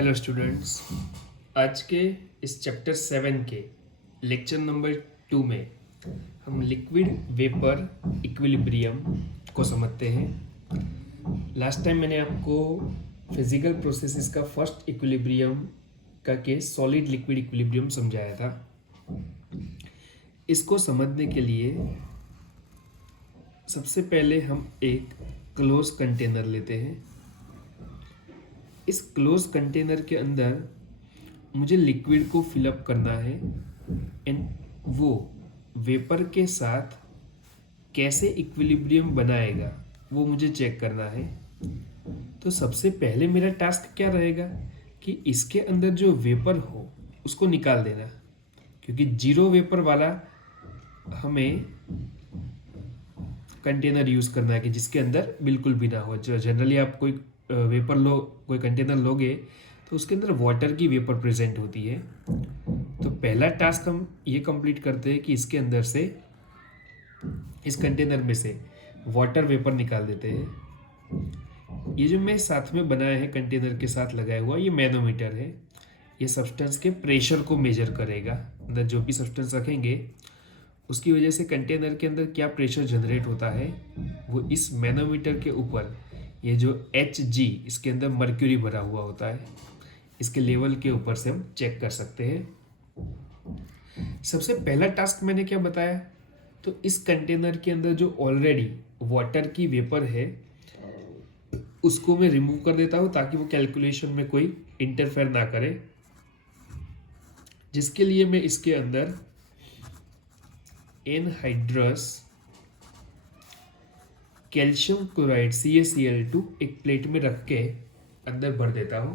Hello students. आज के इस चैप्टर 7 के लेक्चर नंबर 2 में हम लिक्विड वेपर इक्विलिब्रियम को समझते हैं। लास्ट टाइम मैंने आपको फिजिकल प्रोसेसेस का फर्स्ट इक्विलिब्रियम का केस सॉलिड लिक्विड इक्विलिब्रियम समझाया था। इसको समझने के लिए सबसे पहले हम एक क्लोज कंटेनर लेते हैं। इस क्लोज कंटेनर के अंदर मुझे लिक्विड को फिलअप करना है एंड वो वेपर के साथ कैसे इक्विलिब्रियम बनाएगा वो मुझे चेक करना है। तो सबसे पहले मेरा टास्क क्या रहेगा कि इसके अंदर जो वेपर हो उसको निकाल देना, क्योंकि जीरो वेपर वाला हमें कंटेनर यूज़ करना है कि जिसके अंदर बिल्कुल भी ना हो। जो जनरली आप कोई वेपर लो, कोई कंटेनर लोगे तो उसके अंदर वाटर की वेपर प्रेजेंट होती है। तो पहला टास्क हम ये कंप्लीट करते हैं कि इसके अंदर से, इस कंटेनर में से वाटर वेपर निकाल देते हैं। ये जो मैं साथ में बनाया है कंटेनर के साथ लगाया हुआ, ये मैनोमीटर है। ये सब्सटेंस के प्रेशर को मेजर करेगा। अंदर जो भी सब्सटेंस रखेंगे उसकी वजह से कंटेनर के अंदर क्या प्रेशर जनरेट होता है वो इस मैनोमीटर के ऊपर, ये जो Hg इसके अंदर मर्क्यूरी भरा हुआ होता है, इसके लेवल के ऊपर से हम चेक कर सकते हैं। सबसे पहला टास्क मैंने क्या बताया, तो इस कंटेनर के अंदर जो ऑलरेडी वाटर की वेपर है उसको मैं रिमूव कर देता हूँ ताकि वो कैलकुलेशन में कोई इंटरफेयर ना करे, जिसके लिए मैं इसके अंदर एनहाइड्रस कैल्शियम क्लोराइड CaCl2 एक प्लेट में रख के अंदर भर देता हूँ।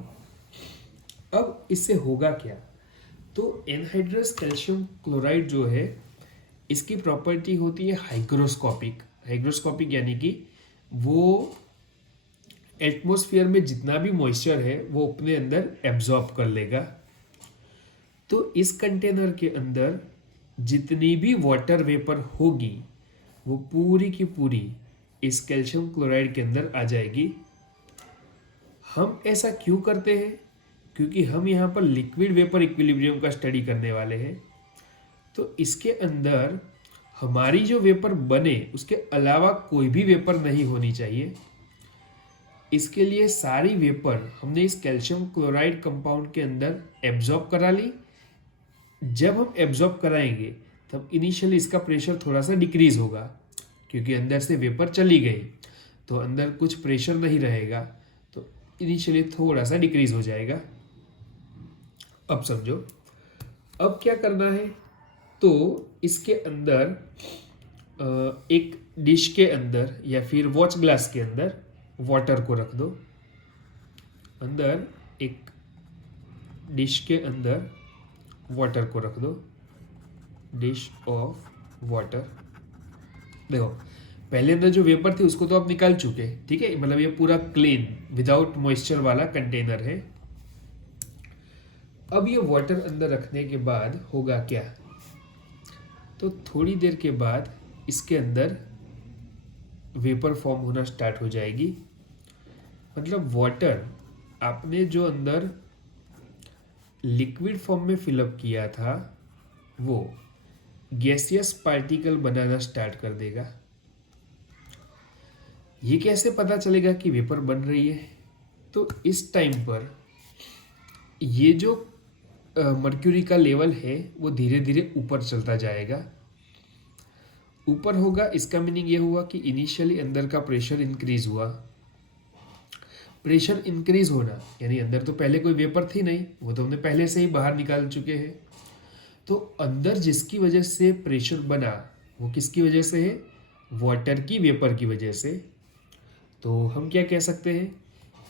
अब इससे होगा क्या, तो एनहाइड्रस कैल्शियम क्लोराइड जो है इसकी प्रॉपर्टी होती है हाइग्रोस्कोपिक। हाइग्रोस्कोपिक यानी कि वो एटमॉस्फेयर में जितना भी मॉइस्चर है वो अपने अंदर एब्जॉर्ब कर लेगा। तो इस कंटेनर के अंदर जितनी भी वाटर वेपर होगी वो पूरी की पूरी इस कैल्शियम क्लोराइड के अंदर आ जाएगी। हम ऐसा क्यों करते हैं, क्योंकि हम यहाँ पर लिक्विड वेपर इक्विलिब्रियम का स्टडी करने वाले हैं। तो इसके अंदर हमारी जो वेपर बने उसके अलावा कोई भी वेपर नहीं होनी चाहिए। इसके लिए सारी वेपर हमने इस कैल्शियम क्लोराइड कंपाउंड के अंदर एब्जॉर्ब करा ली। जब हम एब्जॉर्ब कराएंगे तब इनिशियली इसका प्रेशर थोड़ा सा डिक्रीज होगा, क्योंकि अंदर से वेपर चली गई तो अंदर कुछ प्रेशर नहीं रहेगा, तो इनिशियली थोड़ा सा डिक्रीज हो जाएगा। अब समझो अब क्या करना है, तो इसके अंदर एक डिश के अंदर या फिर वॉच ग्लास के अंदर वाटर को रख दो। अंदर एक डिश के अंदर वाटर को रख दो, डिश ऑफ वाटर। देखो पहले अंदर जो वेपर थी उसको तो आप निकाल चुके, ठीक है, मतलब ये पूरा क्लीन विदाउट मॉइस्चर वाला कंटेनर है। अब ये वाटर अंदर रखने के बाद होगा क्या, तो थोड़ी देर के बाद इसके अंदर वेपर फॉर्म होना स्टार्ट हो जाएगी। मतलब वाटर आपने जो अंदर लिक्विड फॉर्म में फिलअप किया था वो गैसियस पार्टिकल बनाना स्टार्ट कर देगा। ये कैसे पता चलेगा कि वेपर बन रही है, तो इस टाइम पर ये जो मर्क्यूरी का लेवल है वो धीरे धीरे ऊपर चलता जाएगा। ऊपर होगा इसका मीनिंग ये हुआ कि इनिशियली अंदर का प्रेशर इंक्रीज हुआ। प्रेशर इंक्रीज होना यानी अंदर तो पहले कोई वेपर थी नहीं, वो तो हमने पहले से ही बाहर निकाल चुके हैं। तो अंदर जिसकी वजह से प्रेशर बना वो किसकी वजह से है, वाटर की वेपर की वजह से। तो हम क्या कह सकते हैं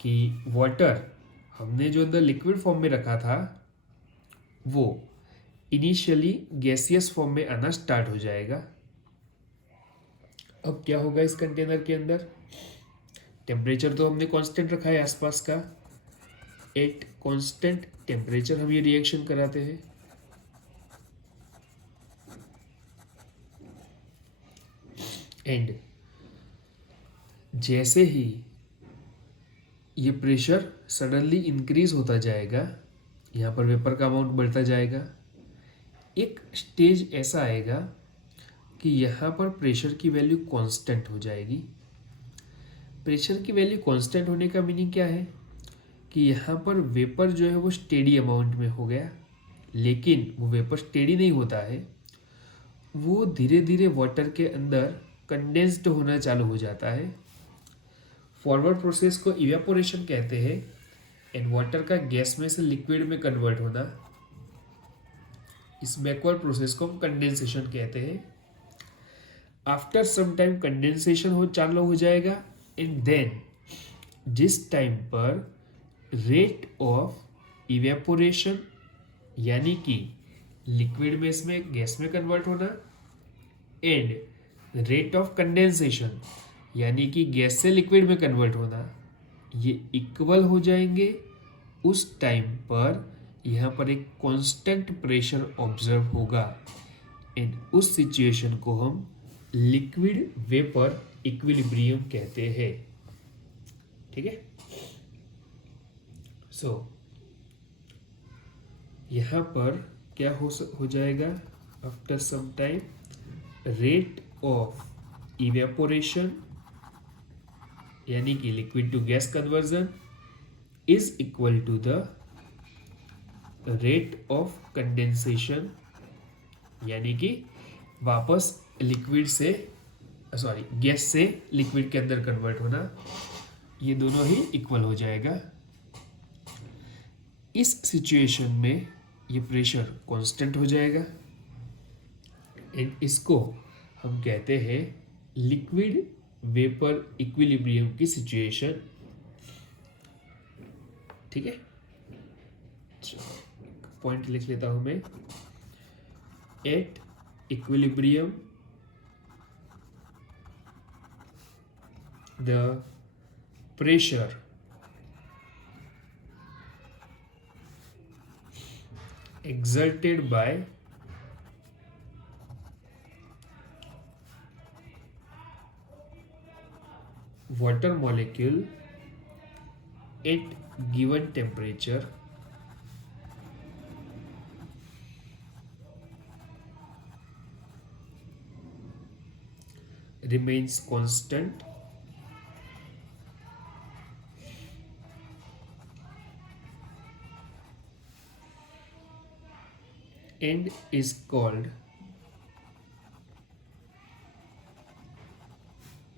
कि वाटर हमने जो अंदर लिक्विड फॉर्म में रखा था वो इनिशियली गैसियस फॉर्म में आना स्टार्ट हो जाएगा। अब क्या होगा इस कंटेनर के अंदर, टेम्परेचर तो हमने कांस्टेंट रखा है आसपास का। एट कांस्टेंट टेम्परेचर हम ये रिएक्शन कराते हैं। एंड जैसे ही ये प्रेशर सडनली इंक्रीज होता जाएगा, यहाँ पर वेपर का अमाउंट बढ़ता जाएगा। एक स्टेज ऐसा आएगा कि यहाँ पर प्रेशर की वैल्यू कांस्टेंट हो जाएगी। प्रेशर की वैल्यू कांस्टेंट होने का मीनिंग क्या है कि यहाँ पर वेपर जो है वो स्टेडी अमाउंट में हो गया, लेकिन वो वेपर स्टेडी नहीं होता है, वो धीरे धीरे वाटर के अंदर कंडेंस्ड होना चालू हो जाता है। फॉरवर्ड प्रोसेस को इवेपोरेशन कहते हैं एंड वाटर का गैस में से लिक्विड में कन्वर्ट होना, इस बैकवर्ड प्रोसेस को हम कंडेंसेशन कहते हैं। आफ्टर सम टाइम कंडेंसेशन चालू हो जाएगा एंड देन जिस टाइम पर रेट ऑफ इवेपोरेशन यानी कि लिक्विड में इसमें गैस में कन्वर्ट होना एंड रेट ऑफ कंडेंसेशन यानी कि गैस से लिक्विड में कन्वर्ट होना, ये इक्वल हो जाएंगे, उस टाइम पर यहाँ पर एक कांस्टेंट प्रेशर ऑब्जर्व होगा एंड उस सिचुएशन को हम लिक्विड वेपर इक्विलिब्रियम कहते हैं। ठीक है, सो यहाँ पर क्या हो जाएगा, after some time rate of evaporation यानी कि liquid to gas conversion is equal to the rate of condensation यानी कि वापस लिक्विड से गैस से लिक्विड के अंदर कन्वर्ट होना, ये दोनों ही इक्वल हो जाएगा। इस सिचुएशन में ये प्रेशर कांस्टेंट हो जाएगा एंड इसको हम कहते हैं लिक्विड वेपर इक्विलिब्रियम की सिचुएशन। ठीक है, पॉइंट लिख लेता हूं मैं, at equilibrium the pressure exerted by water molecule at given temperature remains constant and is called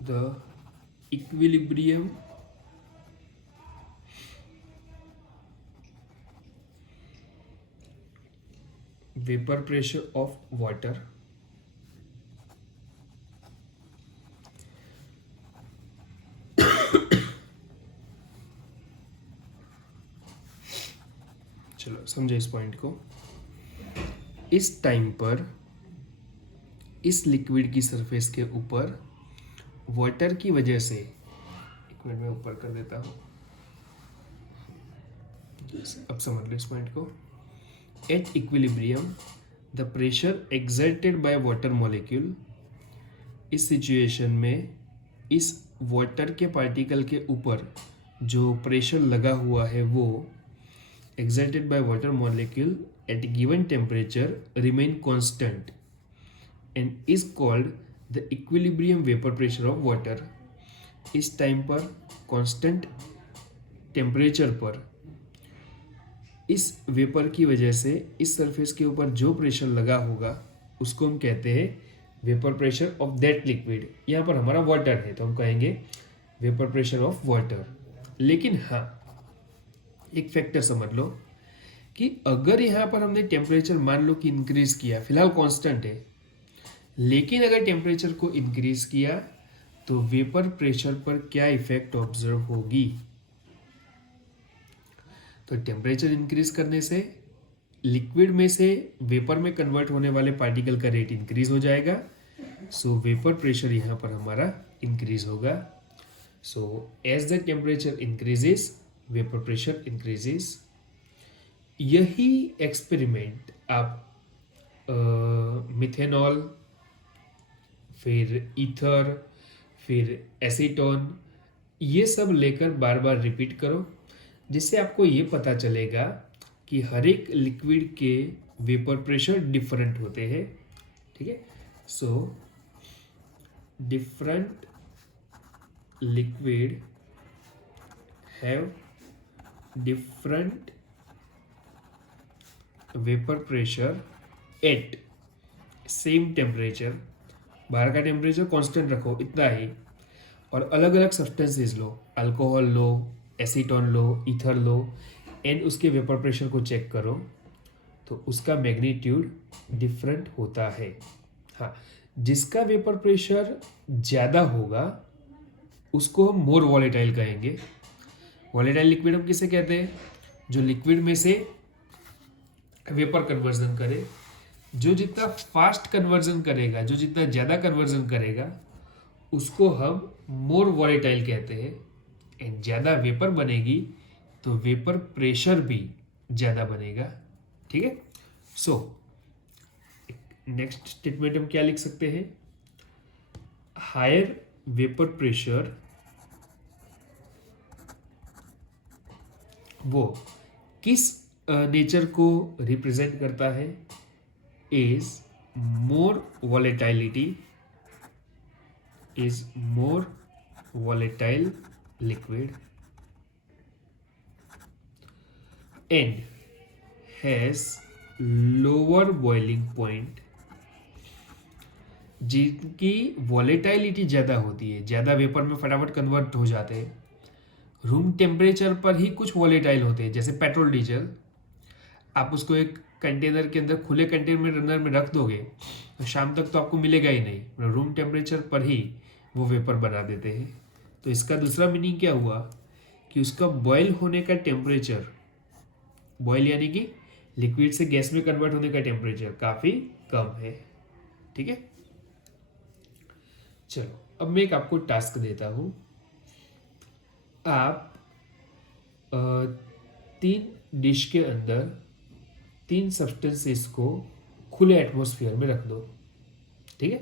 the equilibrium vapor pressure of water। चलो समझे इस पॉइंट को। इस टाइम पर इस लिक्विड की सरफेस के ऊपर वाटर की वजह से, एक मिनट में ऊपर कर देता हूं, अब समझ लो इस पॉइंट को। At equilibrium the pressure exerted by water molecule, इस सिचुएशन में इस वाटर के पार्टिकल के ऊपर जो प्रेशर लगा हुआ है वो exerted by water molecule at given temperature remain constant and is called the equilibrium vapor pressure of water। इस टाइम पर कांस्टेंट टेम्परेचर पर इस वेपर की वजह से इस सरफेस के ऊपर जो प्रेशर लगा होगा उसको हम कहते हैं vapour pressure of that liquid. यहाँ पर हमारा वाटर है तो हम कहेंगे वेपर प्रेशर ऑफ वाटर। लेकिन हाँ, एक फैक्टर समझ लो कि अगर यहाँ पर हमने टेम्परेचर मान लो कि इंक्रीज किया, फिलहाल कांस्टेंट है, लेकिन अगर टेम्परेचर को इंक्रीज किया तो वेपर प्रेशर पर क्या इफेक्ट ऑब्जर्व होगी। तो टेम्परेचर इंक्रीज करने से लिक्विड में से वेपर में कन्वर्ट होने वाले पार्टिकल का रेट इंक्रीज हो जाएगा, सो वेपर प्रेशर यहाँ पर हमारा इंक्रीज होगा। So as the temperature increases vapour pressure increases. यही एक्सपेरिमेंट आप मिथेनॉल, फिर ईथर, फिर एसीटोन ये सब लेकर बार बार रिपीट करो, जिससे आपको ये पता चलेगा कि हर एक लिक्विड के वेपर प्रेशर डिफरेंट होते हैं। ठीक है, so different liquid have different vapour pressure at same temperature. बाहर का टेम्परेचर कांस्टेंट रखो, इतना ही, और अलग अलग substances low, alcohol low, acetone low, ether low, and उसके वेपर प्रेशर को चेक करो तो उसका मैग्नीट्यूड डिफरेंट होता है। हाँ, जिसका वेपर प्रेशर ज़्यादा होगा उसको हम मोर वॉलेटाइल कहेंगे। वॉलेटाइल लिक्विड हम किसे कहते हैं? जो लिक्विड में से वेपर कन्वर्जन करे। जो जितना फास्ट कन्वर्जन करेगा, जो जितना ज़्यादा कन्वर्जन करेगा, उसको हम मोर वॉलेटाइल कहते हैं। एंड ज़्यादा वेपर बनेगी तो वेपर प्रेशर भी ज़्यादा बनेगा। ठीक है, सो नेक्स्ट स्टेटमेंट हम क्या लिख सकते हैं? हायर वेपर प्रेशर वो किस नेचर को रिप्रेजेंट करता है? Is more volatility, is more volatile liquid and has lower boiling point. जिनकी वॉलेटाइलिटी ज़्यादा होती है, ज़्यादा वेपर में फटाफट कन्वर्ट हो जाते हैं, रूम टेम्परेचर पर ही कुछ वॉलेटाइल होते हैं, जैसे पेट्रोल डीजल। आप उसको एक कंटेनर के अंदर, खुले कंटेनर में रख दोगे तो शाम तक तो आपको मिलेगा ही नहीं, रूम टेम्परेचर पर ही वो वेपर बना देते हैं। तो इसका दूसरा मीनिंग क्या हुआ कि उसका बॉयल होने का टेम्परेचर, बॉयल यानी कि लिक्विड से गैस में कन्वर्ट होने का टेम्परेचर काफ़ी कम है। ठीक है, चलो अब मैं एक आपको टास्क देता हूँ। आप 3 डिश के अंदर 3 सब्सटेंसेस को खुले एटमॉस्फेयर में रख दो। ठीक है,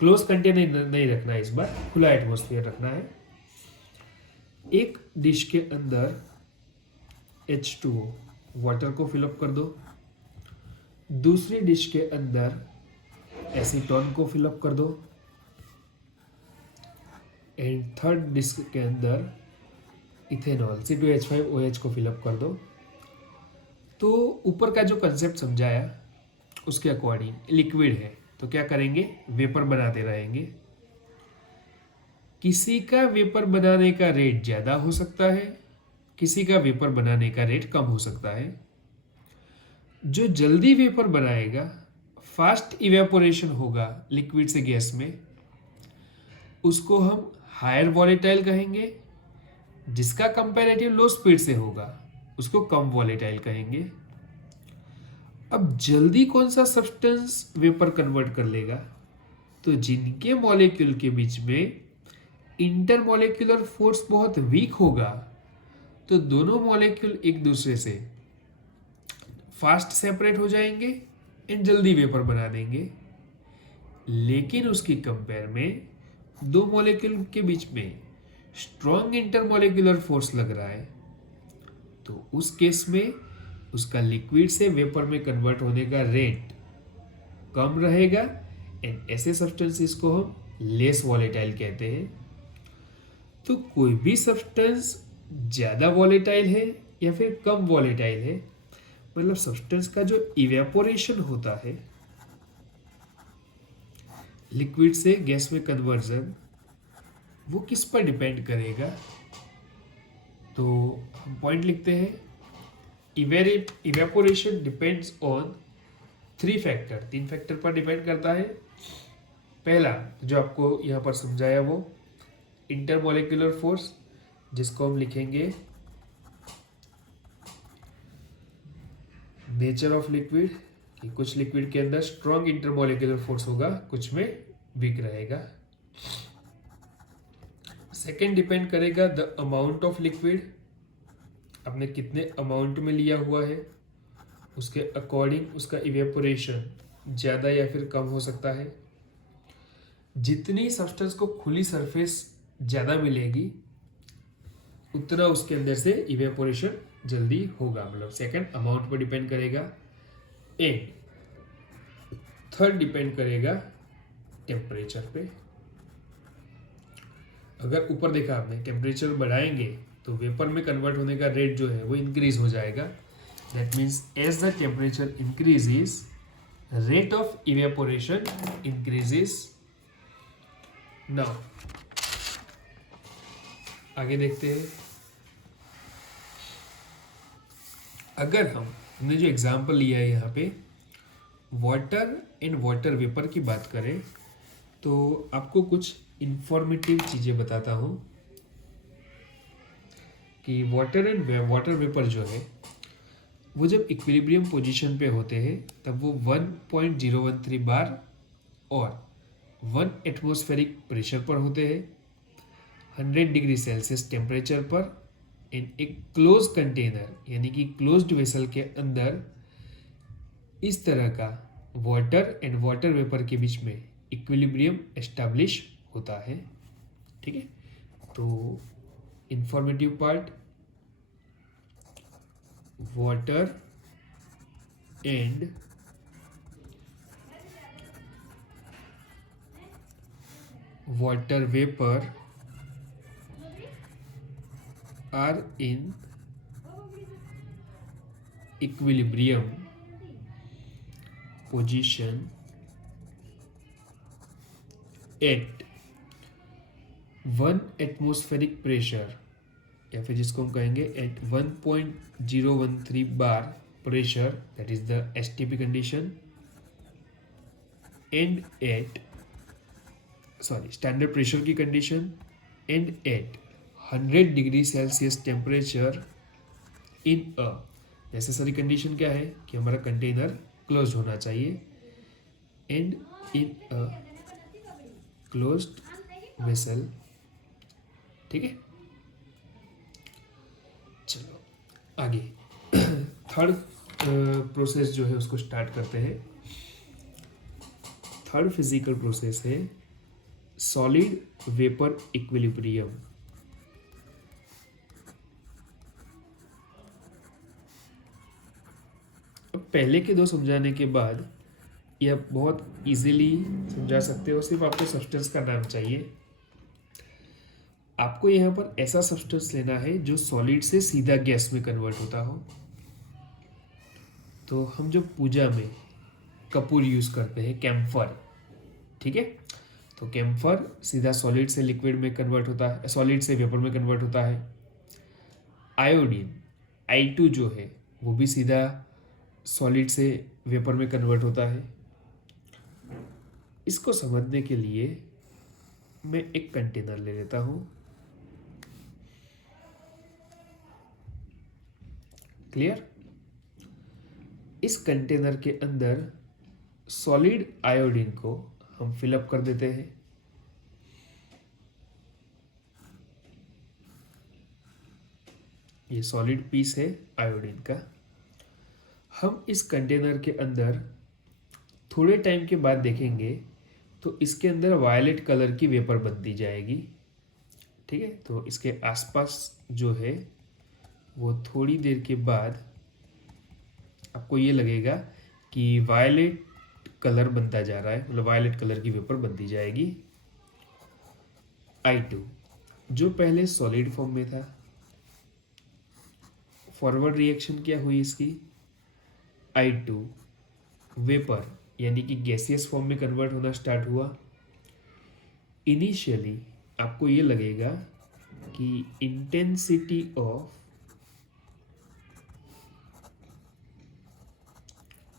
क्लोज कंटेनर नहीं रखना है, इस बार खुला एटमॉस्फेयर रखना है। एक डिश के अंदर H2O वाटर को फिलअप कर दो, दूसरी डिश के अंदर एसीटोन को फिलअप कर दो, एंड थर्ड डिश के अंदर इथेनॉल C2H5OH को फिलअप कर दो। तो ऊपर का जो कंसेप्ट समझाया उसके अकॉर्डिंग लिक्विड है तो क्या करेंगे? वेपर बनाते रहेंगे। किसी का वेपर बनाने का रेट ज़्यादा हो सकता है, किसी का वेपर बनाने का रेट कम हो सकता है। जो जल्दी वेपर बनाएगा, फास्ट इवेपोरेशन होगा लिक्विड से गैस में, उसको हम हायर वॉलेटाइल कहेंगे। जिसका कंपैरेटिव लो स्पीड से होगा उसको कम वॉलेटाइल कहेंगे। अब जल्दी कौन सा सब्सटेंस वेपर कन्वर्ट कर लेगा? तो जिनके मॉलिक्यूल के बीच में इंटरमॉलिक्यूलर फोर्स बहुत वीक होगा, तो दोनों मॉलिक्यूल एक दूसरे से फास्ट सेपरेट हो जाएंगे एंड जल्दी वेपर बना देंगे। लेकिन उसकी कंपेयर में दो मॉलिक्यूल के बीच में स्ट्रॉन्ग इंटरमॉलिक्यूलर फोर्स लग रहा है, तो उस केस में उसका लिक्विड से वेपर में कन्वर्ट होने का रेट कम रहेगा एंड ऐसे सब्सटेंसेस को हम लेस वॉलेटाइल कहते हैं। तो कोई भी सब्सटेंस ज़्यादा वॉलेटाइल है या फिर कम वॉलेटाइल है, मतलब सब्सटेंस का जो इवेपोरेशन होता है, लिक्विड से गैस में कन्वर्जन, वो किस पर डिपेंड करेगा? तो हम पॉइंट लिखते हैं, evaporation depends on 3 factor, 3 factor पर डिपेंड करता है। पहला जो आपको यहाँ पर समझाया वो इंटरमॉलिक्यूलर फोर्स, जिसको हम लिखेंगे नेचर ऑफ लिक्विड, कि कुछ लिक्विड के अंदर स्ट्रॉन्ग इंटरमॉलिक्यूलर फोर्स होगा, कुछ में वीक रहेगा। सेकेंड डिपेंड करेगा द अमाउंट ऑफ लिक्विड, आपने कितने अमाउंट में लिया हुआ है, उसके अकॉर्डिंग उसका इवेपोरेशन ज़्यादा या फिर कम हो सकता है। जितनी सब्सटेंस को खुली सरफेस ज़्यादा मिलेगी उतना उसके अंदर से इवेपोरेशन जल्दी होगा, मतलब सेकंड अमाउंट पर डिपेंड करेगा, एंड थर्ड डिपेंड करेगा टेम्परेचर पे। अगर ऊपर देखा आपने टेम्परेचर बढ़ाएंगे तो वेपर में कन्वर्ट होने का रेट जो है वो इंक्रीज हो जाएगा। That means as the temperature increases rate of evaporation increases. Now आगे देखते हैं। अगर हमने जो एग्जांपल लिया है यहाँ पे वाटर एंड वाटर वेपर की बात करें तो आपको कुछ इंफॉर्मेटिव चीज़ें बताता हूँ कि वाटर एंड वाटर वेपर जो है वो जब इक्विलिब्रियम पोजीशन पे होते हैं तब वो 1.013 बार और 1 एटमॉस्फेरिक प्रेशर पर होते हैं, 100 डिग्री सेल्सियस टेम्परेचर पर, इन एक क्लोज कंटेनर यानी कि क्लोज्ड वेसल के अंदर इस तरह का वाटर एंड वाटर वेपर के बीच में इक्विलिब्रियम एस्टैब्लिश होता है। ठीक है, तो informative part, water and water vapour are in equilibrium position at 1 atmospheric pressure, या फिर जिसको हम कहेंगे at 1.013 bar pressure, that is the STP condition, and at standard pressure की condition, and at 100 degree Celsius temperature in a necessary condition क्या है कि हमारा कंटेनर क्लोज होना चाहिए, and in a closed vessel. ठीक है, चलो आगे थर्ड प्रोसेस जो है उसको स्टार्ट करते हैं। थर्ड फिजिकल प्रोसेस है सॉलिड वेपर इक्विलिब्रियम। पहले के दो समझाने के बाद यह बहुत इजीली समझा सकते हो, सिर्फ आपको सब्सटेंस का नाम चाहिए। आपको यहाँ पर ऐसा सब्सटेंस लेना है जो सॉलिड से सीधा गैस में कन्वर्ट होता हो। तो हम जो पूजा में कपूर यूज करते हैं कैम्फर, ठीक है, तो कैम्फर सीधा सॉलिड से लिक्विड में कन्वर्ट होता है, सॉलिड से वेपर में कन्वर्ट होता है। आयोडीन I2 जो है वो भी सीधा सॉलिड से वेपर में कन्वर्ट होता है। इसको समझने के लिए मैं एक कंटेनर ले लेता हूं। क्लियर? इस कंटेनर के अंदर सॉलिड आयोडीन को हम फिलअप कर देते हैं। ये सॉलिड पीस है आयोडीन का। हम इस कंटेनर के अंदर थोड़े टाइम के बाद देखेंगे तो इसके अंदर वायलेट कलर की वेपर बनती जाएगी। ठीक है, तो इसके आसपास जो है वो थोड़ी देर के बाद आपको ये लगेगा कि वायलेट कलर बनता जा रहा है, मतलब वायलेट कलर की वेपर बनती जाएगी। I2 जो पहले सॉलिड फॉर्म में था, फॉरवर्ड रिएक्शन क्या हुई इसकी, I2 वेपर यानी कि गैसियस फॉर्म में कन्वर्ट होना स्टार्ट हुआ। इनिशियली आपको ये लगेगा कि intensity of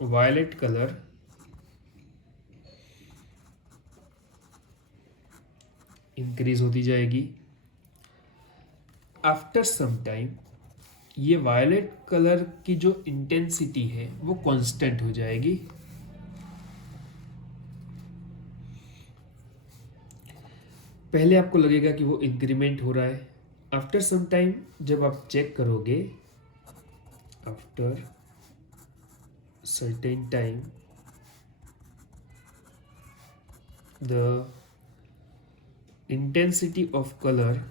violet colour increase होती जाएगी। आफ्टर सम टाइम ये वायलेट कलर की जो इंटेंसिटी है वो कांस्टेंट हो जाएगी। पहले आपको लगेगा कि वो इंक्रीमेंट हो रहा है। आफ्टर सम टाइम जब आप चेक करोगे, after certain time the intensity of colour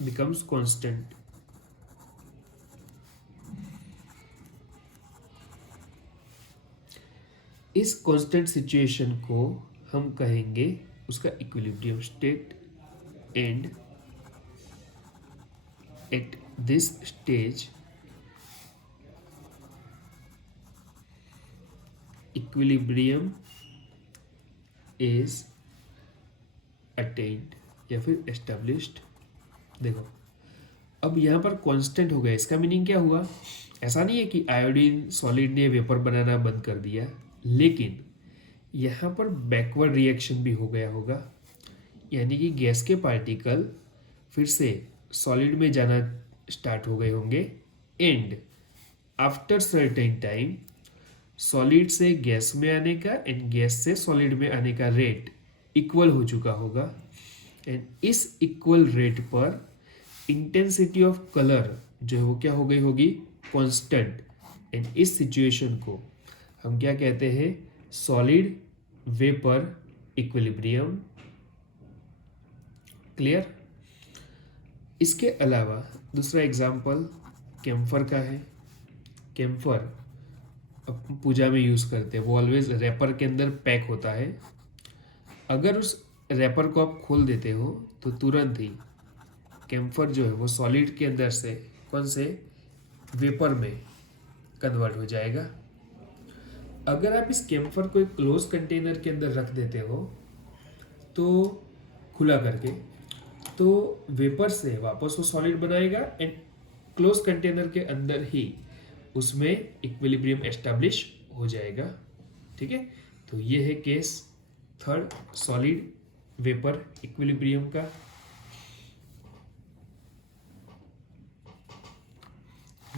becomes constant. इस कांस्टेंट सिचुएशन को हम कहेंगे उसका equilibrium state, and at this stage equilibrium is attend या फिर एस्टेब्लिश्ड। देखो अब यहाँ पर कांस्टेंट हो गया, इसका मीनिंग क्या हुआ? ऐसा नहीं है कि आयोडीन सॉलिड ने वेपर बनाना बंद कर दिया, लेकिन यहाँ पर बैकवर्ड रिएक्शन भी हो गया होगा, यानी कि गैस के पार्टिकल फिर से सॉलिड में जाना स्टार्ट हो गए होंगे, and after certain time solid से गैस में आने का एंड गैस से सॉलिड में आने का रेट इक्वल हो चुका होगा, एंड इस इक्वल रेट पर इंटेंसिटी ऑफ कलर जो है वो क्या हो गई होगी? कांस्टेंट। एंड इस सिचुएशन को हम क्या कहते हैं? Solid vapour equilibrium. क्लियर? इसके अलावा दूसरा एग्जांपल कैम्फर का है। कैम्फर पूजा में यूज़ करते हैं, वो ऑलवेज रैपर के अंदर पैक होता है। अगर उस रैपर को आप खोल देते हो तो तुरंत ही कैम्फर जो है वो सॉलिड के अंदर से कौन से वेपर में कन्वर्ट हो जाएगा। अगर आप इस कैम्फर को एक क्लोज कंटेनर के अंदर रख देते हो तो खुला करके, तो वेपर से वापस वो सॉलिड बनाएगा एंड क्लोज कंटेनर के अंदर ही उसमें इक्विलिब्रियम एस्टैब्लिश हो जाएगा। ठीक है, तो ये है case third, solid vapour equilibrium का।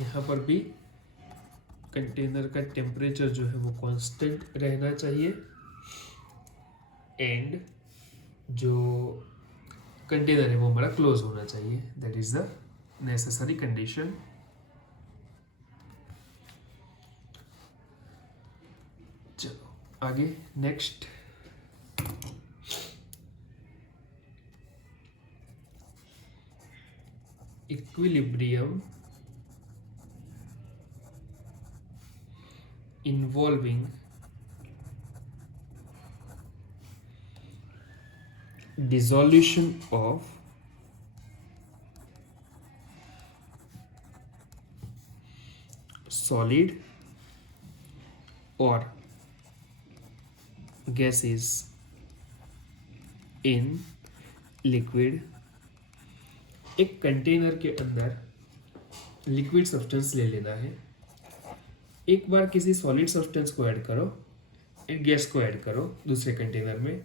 यहाँ पर भी कंटेनर का टेम्परेचर जो है वो कांस्टेंट रहना चाहिए, एंड जो कंटेनर है वो हमारा क्लोज होना चाहिए। That is the necessary condition. चलो आगे next. Equilibrium involving dissolution of solid or gases in liquid। एक कंटेनर के अंदर लिक्विड सब्सटेंस ले लेना है, एक बार किसी सॉलिड सब्सटेंस को ऐड करो एंड गैस को ऐड करो दूसरे कंटेनर में,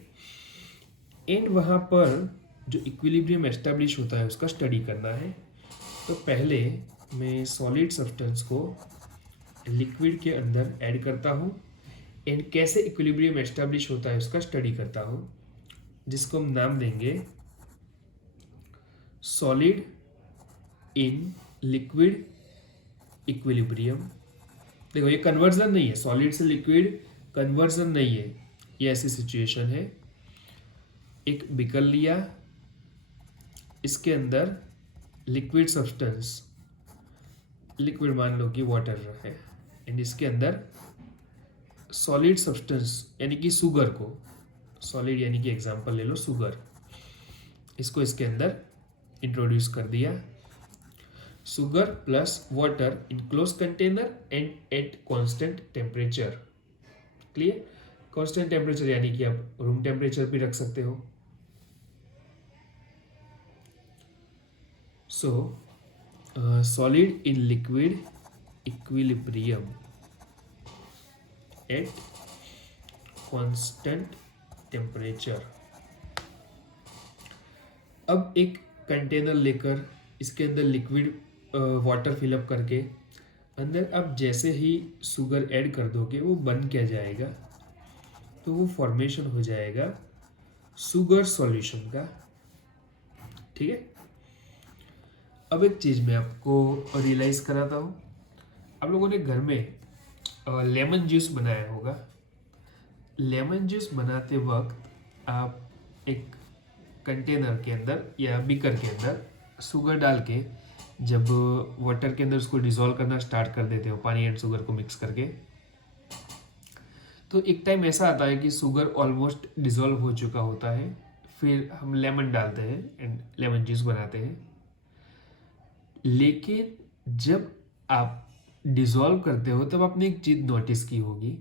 एंड वहाँ पर जो इक्विलिब्रियम एस्टैब्लिश होता है उसका स्टडी करना है। तो पहले मैं सॉलिड सब्सटेंस को लिक्विड के अंदर ऐड करता हूँ एंड कैसे इक्विलिब्रियम एस्टैब्लिश होता है उसका स्टडी करता हूँ, जिसको हम नाम देंगे सॉलिड इन लिक्विड इक्विलिब्रियम। देखो ये कन्वर्जन नहीं है, सॉलिड से लिक्विड कन्वर्जन नहीं है, ये ऐसी सिचुएशन है। एक बीकर लिया, इसके अंदर लिक्विड सब्सटेंस, लिक्विड मान लो कि वाटर है, एंड इसके अंदर सॉलिड सब्सटेंस यानी कि शुगर को, सॉलिड यानी कि एग्जांपल ले लो शुगर, इसको इसके अंदर इंट्रोड्यूस कर दिया। sugar plus water in closed container and at constant temperature। Clear? constant temperature यानी कि आप रूम टेम्परेचर भी रख सकते हो। so solid in liquid equilibrium at constant temperature। अब एक कंटेनर लेकर इसके अंदर लिक्विड वाटर फिलअप करके अंदर आप जैसे ही शुगर ऐड कर दोगे वो बन क्या जाएगा? तो वो फॉर्मेशन हो जाएगा शुगर सॉल्यूशन का। ठीक है, अब एक चीज़ मैं आपको रियलाइज़ कराता हूँ। आप लोगों ने घर में लेमन जूस बनाया होगा। लेमन जूस बनाते वक्त आप एक कंटेनर के अंदर या बीकर के अंदर शुगर डाल के जब वाटर के अंदर उसको डिसॉल्व करना स्टार्ट कर देते हो, पानी एंड शुगर को मिक्स करके, तो एक टाइम ऐसा आता है कि शुगर ऑलमोस्ट डिसॉल्व हो चुका होता है, फिर हम लेमन डालते हैं एंड लेमन जूस बनाते हैं। लेकिन जब आप डिसॉल्व करते हो तब आपने एक चीज़ नोटिस की होगी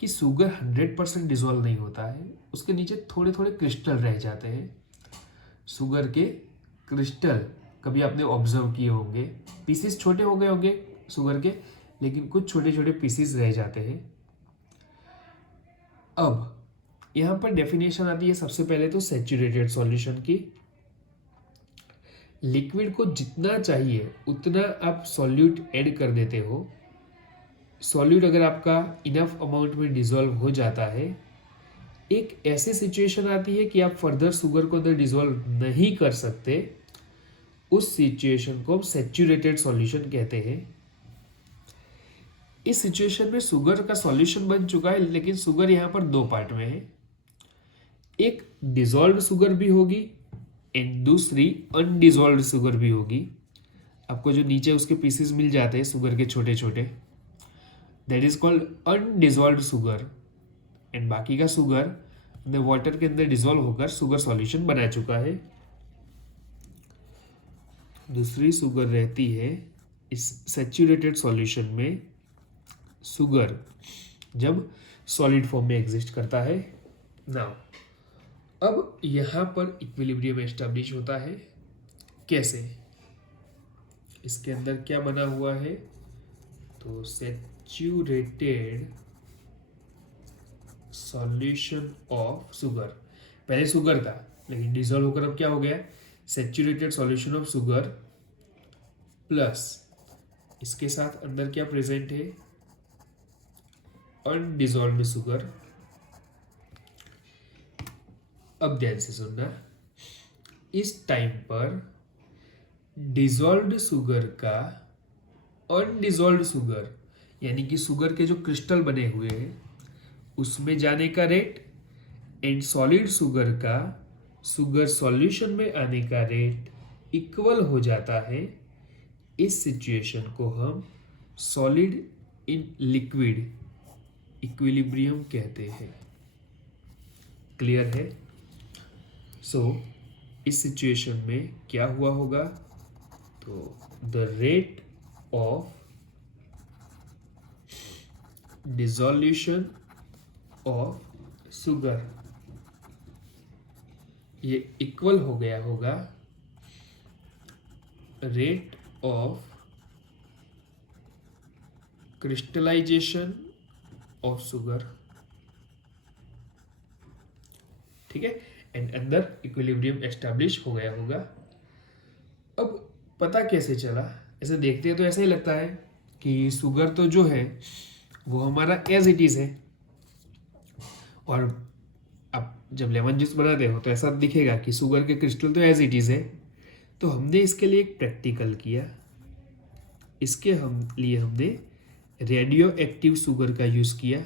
कि शुगर 100% डिसॉल्व नहीं होता है, उसके नीचे थोड़े थोड़े क्रिस्टल रह जाते हैं। शुगर के क्रिस्टल कभी आपने ऑब्जर्व किए होंगे, पीसेस छोटे हो गए होंगे शुगर के, लेकिन कुछ छोटे छोटे पीसेस रह जाते हैं। अब यहाँ पर डेफिनेशन आती है सबसे पहले तो सैचुरेटेड सॉल्यूशन की। लिक्विड को जितना चाहिए उतना आप सॉल्यूट ऐड कर देते हो। सॉल्यूट अगर आपका इनफ अमाउंट में डिसॉल्व हो जाता है, एक ऐसी सिचुएशन आती है कि आप फर्दर शुगर को अंदर डिसॉल्व नहीं कर सकते, उस सिचुएशन को हम सैचुरेटेड सॉल्यूशन कहते हैं। इस सिचुएशन में शुगर का सॉल्यूशन बन चुका है, लेकिन शुगर यहाँ पर दो पार्ट में है, एक डिसॉल्व्ड शुगर भी होगी एंड दूसरी अनडिसॉल्व्ड शुगर भी होगी। आपको जो नीचे उसके पीसेस मिल जाते हैं शुगर के छोटे छोटे, that is called undissolved sugar, and बाकी का शुगर वाटर के अंदर डिसॉल्व होकर शुगर सॉल्यूशन बना चुका है। दूसरी शुगर रहती है इस सैचुरेटेड सॉल्यूशन में, शुगर जब सॉलिड फॉर्म में एग्जिस्ट करता है। नाउ अब यहाँ पर इक्विलिब्रियम एस्टेब्लिश होता है। कैसे? इसके अंदर क्या बना हुआ है, तो सैचुरेटेड सॉल्यूशन ऑफ शुगर, पहले शुगर था लेकिन डिसॉल्व होकर अब क्या हो गया, saturated solution of sugar plus इसके साथ अंदर क्या प्रेजेंट है, अनडिसॉल्व्ड शुगर। अब ध्यान से सुनना, इस टाइम पर डिसॉल्व्ड शुगर का अनडिसॉल्व्ड शुगर यानी कि शुगर के जो क्रिस्टल बने हुए हैं उसमें जाने का रेट एंड सॉलिड शुगर का शुगर सॉल्यूशन में आने का रेट इक्वल हो जाता है। इस सिचुएशन को हम सॉलिड इन लिक्विड इक्विलिब्रियम कहते हैं। क्लियर है? सो इस सिचुएशन में क्या हुआ होगा, तो the rate of dissolution of sugar ये इक्वल हो गया होगा rate of crystallisation of sugar. ठीक है, एंड अंदर इक्विलिब्रियम एस्टैब्लिश हो गया होगा। अब पता कैसे चला, ऐसे देखते हैं तो ऐसा ही लगता है कि शुगर तो जो है वो हमारा एज इट इज है, और अब जब लेमन जूस बनाते हो तो ऐसा दिखेगा कि शुगर के क्रिस्टल तो एज इट इज है। तो हमने इसके लिए एक प्रैक्टिकल किया, इसके लिए हमने रेडियो एक्टिव शुगर का यूज किया।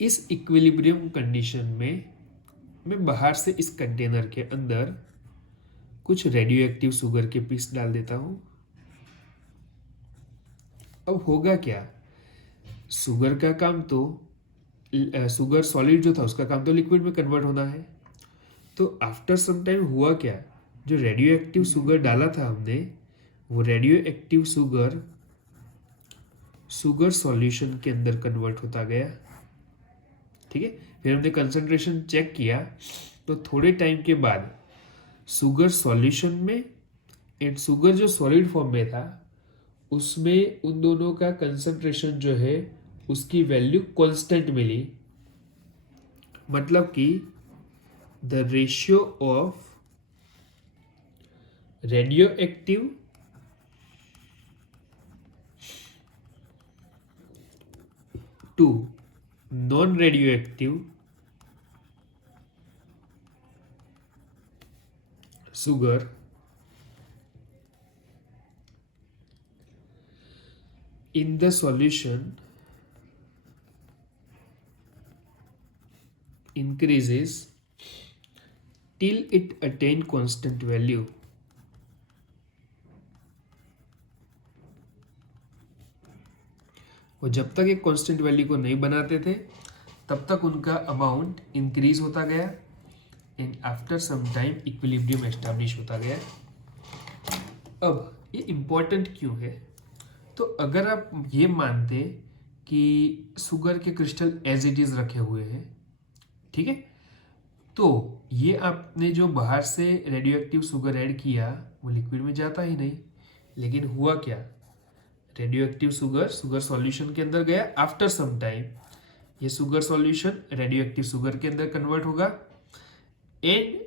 इस इक्विलिब्रियम कंडीशन में मैं बाहर से इस कंटेनर के अंदर कुछ रेडियो एक्टिव शुगर के पीस डाल देता हूं। अब होगा क्या, शुगर का काम तो शुगर सॉलिड जो था उसका काम तो लिक्विड में कन्वर्ट होना है। तो आफ्टर सम टाइम हुआ क्या, जो रेडियो एक्टिव शुगर डाला था हमने, वो radio active sugar sugar solution के अंदर कन्वर्ट होता गया। ठीक है, फिर हमने कंसंट्रेशन चेक किया तो थोड़े टाइम के बाद शुगर सॉल्यूशन में एंड शुगर जो सॉलिड फॉर्म में था उसमें उन दोनों का कंसंट्रेशन जो है उसकी वैल्यू कांस्टेंट मिली। मतलब कि the ratio of radioactive to non radioactive sugar in the solution increases till it attain constant value. वो जब तक एक कांस्टेंट वैल्यू को नहीं बनाते थे तब तक उनका अमाउंट इंक्रीज होता गया and after some time equilibrium establish होता गया. अब ये इम्पोर्टेंट क्यों है? तो अगर आप ये मानते कि शुगर के क्रिस्टल एज इट इज रखे हुए हैं, ठीक है, तो ये आपने जो बाहर से रेडियो एक्टिव शुगर ऐड किया वो लिक्विड में जाता ही नहीं. लेकिन हुआ क्या? रेडियो एक्टिव शुगर सॉल्यूशन के अंदर गया. आफ्टर सम टाइम ये sugar solution radio active sugar के अंदर कन्वर्ट होगा एंड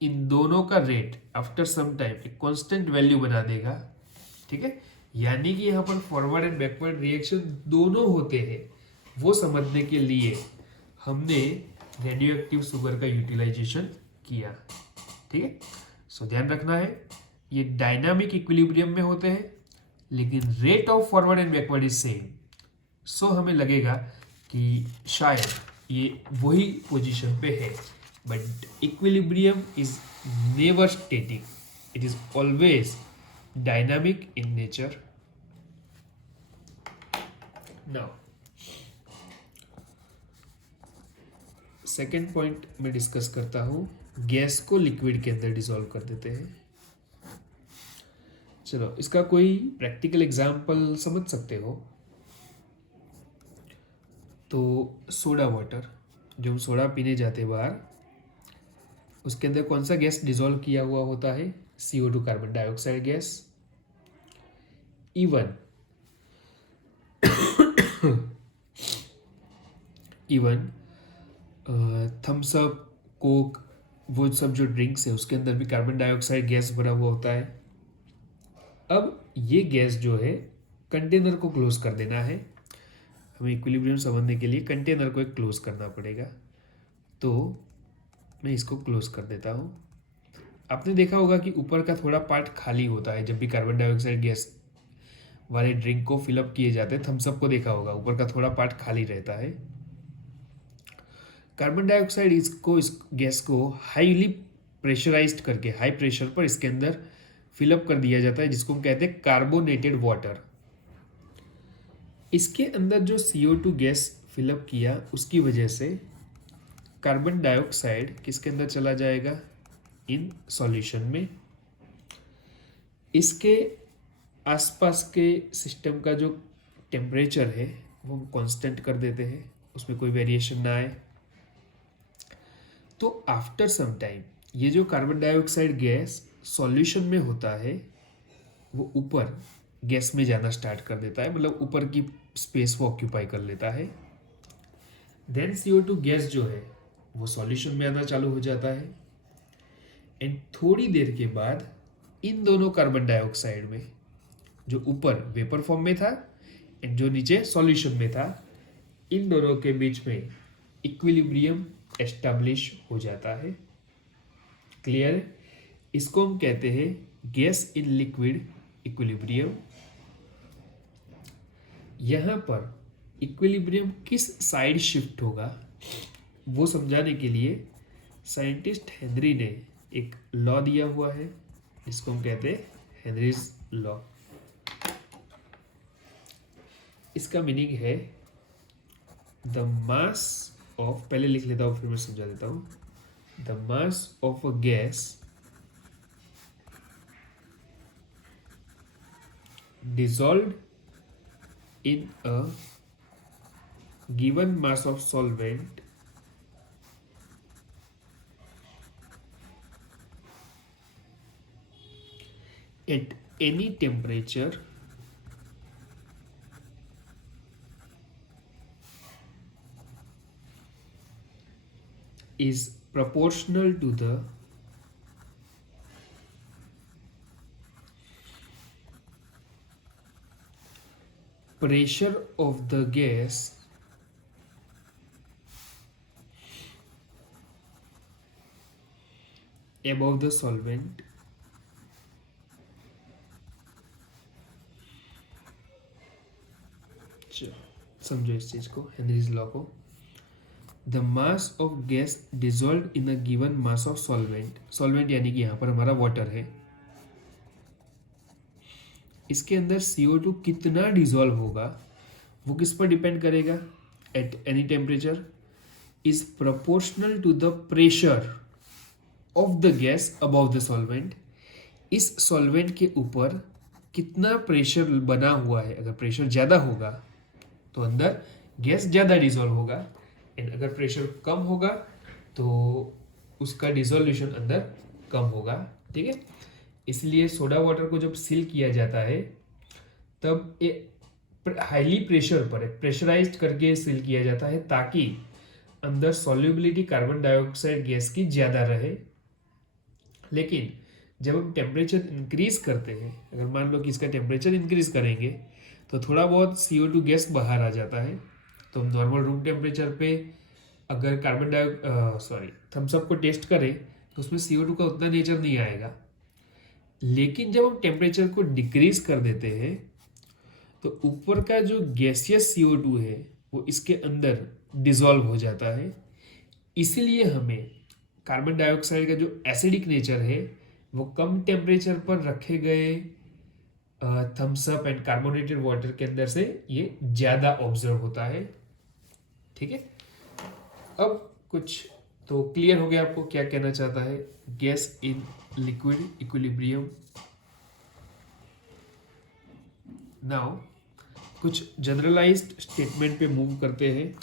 इन दोनों का रेट आफ्टर सम टाइम एक कांस्टेंट वैल्यू बना देगा. ठीक है, यानी कि यहाँ पर फॉरवर्ड एंड बैकवर्ड रिएक्शन दोनों होते हैं. वो समझने के लिए हमने रेडियो एक्टिव शुगर का यूटिलाइजेशन किया. ठीक है, सो ध्यान रखना है ये डायनामिक इक्विलिब्रियम में होते हैं लेकिन rate of forward and backward is same. So हमें लगेगा कि शायद ये वही पोजीशन पे है. But equilibrium is never static, it is always dynamic in nature. Now second point मैं डिस्कस करता हूं. गैस को लिक्विड के अंदर डिसॉल्व कर देते हैं. चलो इसका कोई प्रैक्टिकल एग्जाम्पल समझ सकते हो तो सोडा वाटर, जो हम सोडा पीने जाते हैं बाहर, उसके अंदर कौन सा गैस डिसॉल्व किया हुआ होता है? CO2 carbon dioxide gas. Even thums up, coke, वो सब जो ड्रिंक्स है उसके अंदर भी कार्बन डाइऑक्साइड गैस भरा हुआ होता है. अब ये गैस जो है कंटेनर को क्लोज कर देना है. हमें इक्विलिब्रियम समझने के लिए कंटेनर को एक क्लोज करना पड़ेगा. तो मैं इसको क्लोज कर देता हूँ. आपने देखा होगा कि ऊपर का थोड़ा पार्ट खाली होता है जब भी कार्बन डाइऑक्साइड गैस वाले ड्रिंक को फिलअप किए जाते हैं. थम्सअप को देखा होगा, ऊपर का थोड़ा पार्ट खाली रहता है. कार्बन डाइऑक्साइड इस गैस को हाईली प्रेशराइज्ड करके हाई प्रेशर पर इसके अंदर फिलअप कर दिया जाता है, जिसको हम कहते हैं कार्बोनेटेड वाटर. इसके अंदर जो CO2 गैस फिलअप किया उसकी वजह से कार्बन डाइऑक्साइड किसके अंदर चला जाएगा? इन सॉल्यूशन में. इसके आसपास के सिस्टम का जो टेम्परेचर है वो हम कांस्टेंट कर देते हैं, उसमें कोई वेरिएशन ना आए. तो आफ्टर सम टाइम ये जो कार्बन डाइऑक्साइड गैस सॉल्यूशन में होता है वो ऊपर गैस में जाना स्टार्ट कर देता है, मतलब ऊपर की स्पेस वो ऑक्यूपाई कर लेता है. देन CO2 गैस जो है वो सॉल्यूशन में आना चालू हो जाता है एंड थोड़ी देर के बाद इन दोनों कार्बन डाइऑक्साइड में, जो ऊपर वेपर फॉर्म में था एंड जो नीचे सॉल्यूशन में था, इन दोनों के बीच में इक्विलिब्रियम एस्टैब्लिश हो जाता है. क्लियर? इसको हम कहते हैं गैस इन लिक्विड इक्विलिब्रियम. यहां पर इक्विलिब्रियम किस साइड शिफ्ट होगा वो समझाने के लिए साइंटिस्ट हेनरी ने एक लॉ दिया हुआ है, जिसको हम कहते हैं हेनरीज लॉ. इसका मीनिंग है द मास ऑफ, पहले लिख लेता हूं फिर मैं समझा देता हूं. The mass of a gas dissolved in a given mass of solvent at any temperature is proportional to the pressure of the gas above the solvent समझो इस चीज को, हेनरीज लॉ को. The mass of gas dissolve in a given mass of solvent, solvent यानी कि यहाँ पर हमारा वाटर है, इसके अंदर CO2 कितना डिजोल्व होगा वो किस पर डिपेंड करेगा, at any temperature is proportional to the pressure of the gas above the solvent. इस सॉल्वेंट के ऊपर कितना प्रेशर बना हुआ है, अगर प्रेशर ज़्यादा होगा तो अंदर गैस ज़्यादा डिजोल्व होगा, एंड अगर प्रेशर कम होगा तो उसका डिजोल्यूशन अंदर कम होगा। ठीक है, इसलिए सोडा वाटर को जब सील किया जाता है तब हाईली प्रेशर पर प्रेशराइज्ड करके सील किया जाता है ताकि अंदर सॉल्युबिलिटी कार्बन डाइऑक्साइड गैस की ज़्यादा रहे। लेकिन जब हम टेम्परेचर इंक्रीज करते हैं, अगर मान लो कि इसका टेम्परेचर इंक्रीज करेंगे तो थोड़ा बहुत CO2 गैस बाहर आ जाता है। तो हम नॉर्मल रूम टेम्परेचर पे अगर थम्सअप को टेस्ट करें तो उसमें CO2 का उतना नेचर नहीं आएगा। लेकिन जब हम टेम्परेचर को डिक्रीज कर देते हैं तो ऊपर का जो गैसियस CO2 है वो इसके अंदर डिजोल्व हो जाता है। इसीलिए हमें कार्बन डाइऑक्साइड का जो एसिडिक नेचर है वो कम टेम्परेचर पर रखे गए थम्सअप एंड कार्बोनेटेड वाटर के अंदर से ये ज़्यादा ऑब्जर्व होता है। ठीक है, अब कुछ तो क्लियर हो गया आपको क्या कहना चाहता है gas in liquid equilibrium. Now कुछ जनरलाइज्ड स्टेटमेंट पे मूव करते हैं।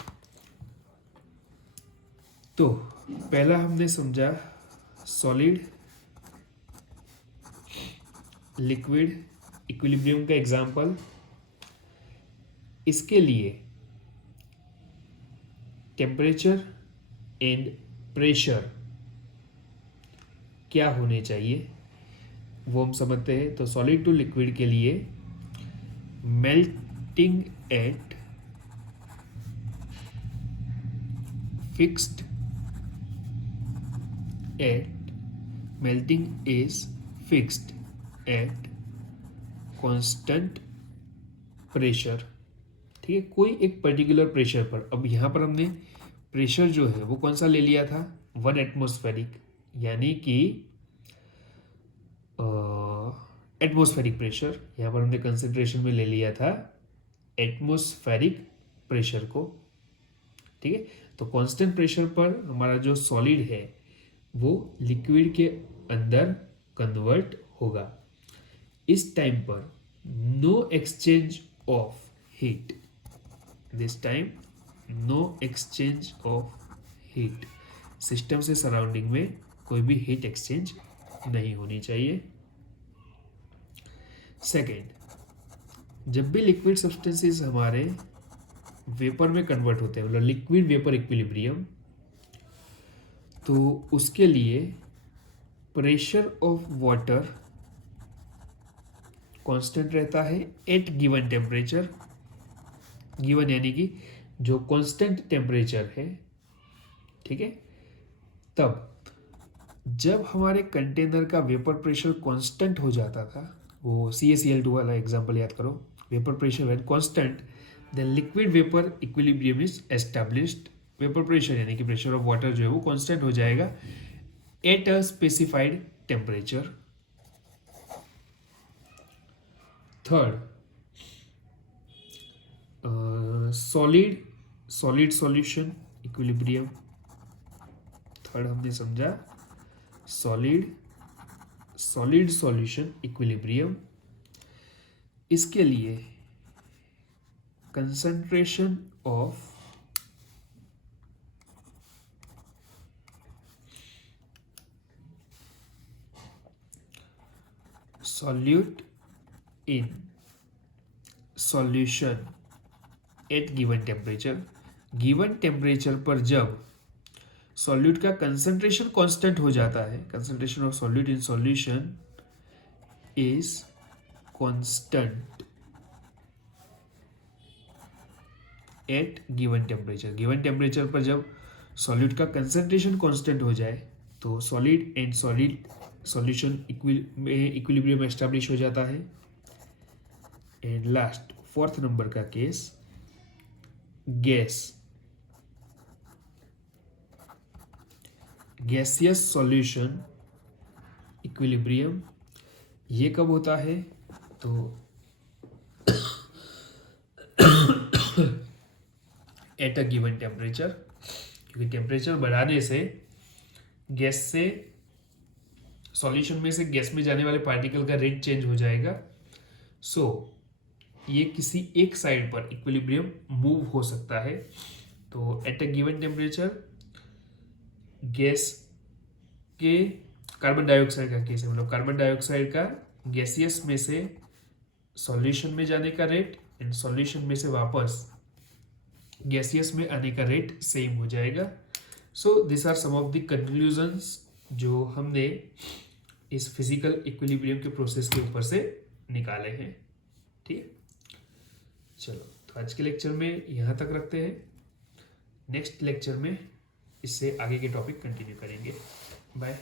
तो पहला हमने समझा सॉलिड लिक्विड इक्विलिब्रियम का एग्जाम्पल। इसके लिए टेम्परेचर एंड प्रेशर क्या होने चाहिए वो हम समझते हैं। तो सॉलिड टू लिक्विड के लिए melting at fixed melting is fixed at constant pressure. ठीक है, कोई एक पर्टिकुलर प्रेशर पर। अब यहाँ पर हमने प्रेशर जो है वो कौन सा ले लिया था, 1 एटमॉस्फेरिक, यानी कि एटमॉस्फेरिक प्रेशर। यहाँ पर हमने कंसेंट्रेशन में ले लिया था एटमॉस्फेरिक प्रेशर को। ठीक है, तो कांस्टेंट प्रेशर पर हमारा जो सॉलिड है वो लिक्विड के अंदर कन्वर्ट होगा। इस टाइम पर no exchange of heat, this time no exchange of heat, system से सराउंडिंग में कोई भी हीट एक्सचेंज नहीं होनी चाहिए। सेकेंड, जब भी लिक्विड सब्सटेंसेस हमारे वेपर में कन्वर्ट होते हैं, मतलब लिक्विड वेपर इक्विलिब्रियम, तो उसके लिए प्रेशर ऑफ वाटर कांस्टेंट रहता है एट गिवन टेम्परेचर। गिवन यानी कि जो कांस्टेंट टेम्परेचर है। ठीक है, तब जब हमारे कंटेनर का वेपर प्रेशर कांस्टेंट हो जाता था, वो CaCl2 वाला एग्जांपल याद करो, vapour pressure when constant then liquid vapour equilibrium is established. Vapour pressure यानी कि प्रेशर ऑफ वाटर जो है वो कांस्टेंट हो जाएगा at a specified temperature. Third, solid solution equilibrium. Third हमने समझा सॉलिड सॉल्यूशन इक्विलिब्रियम। इसके लिए concentration of solute in solution at given temperature. Given temperature पर जब सॉल्यूट का कंसंट्रेशन कांस्टेंट हो जाता है, concentration of solute in solution is constant eight given temperature. Given temperature पर जब सॉल्यूट का कंसंट्रेशन कांस्टेंट हो जाए तो solid and solution equilibrium establish हो जाता है। एंड लास्ट फोर्थ नंबर का case, gas gaseous solution equilibrium ये कब होता है? तो एट अ गिवन टेम्परेचर, क्योंकि टेम्परेचर बढ़ाने से गैस से सॉल्यूशन में से गैस में जाने वाले पार्टिकल का रेट चेंज हो जाएगा। सो ये किसी एक साइड पर इक्विलिब्रियम मूव हो सकता है। तो at a given temperature gas के कार्बन डाइऑक्साइड का केस है, मतलब कार्बन डाइऑक्साइड का गैसियस में से सॉल्यूशन में जाने का रेट एंड सॉल्यूशन में से वापस गैसियस में आने का रेट सेम हो जाएगा। So this are some of the conclusions जो हमने इस फिजिकल इक्विलिब्रियम के प्रोसेस के ऊपर से निकाले हैं। ठीक है, चलो तो आज के लेक्चर में यहाँ तक रखते हैं। नेक्स्ट लेक्चर में इससे आगे के टॉपिक कंटिन्यू करेंगे। बाय।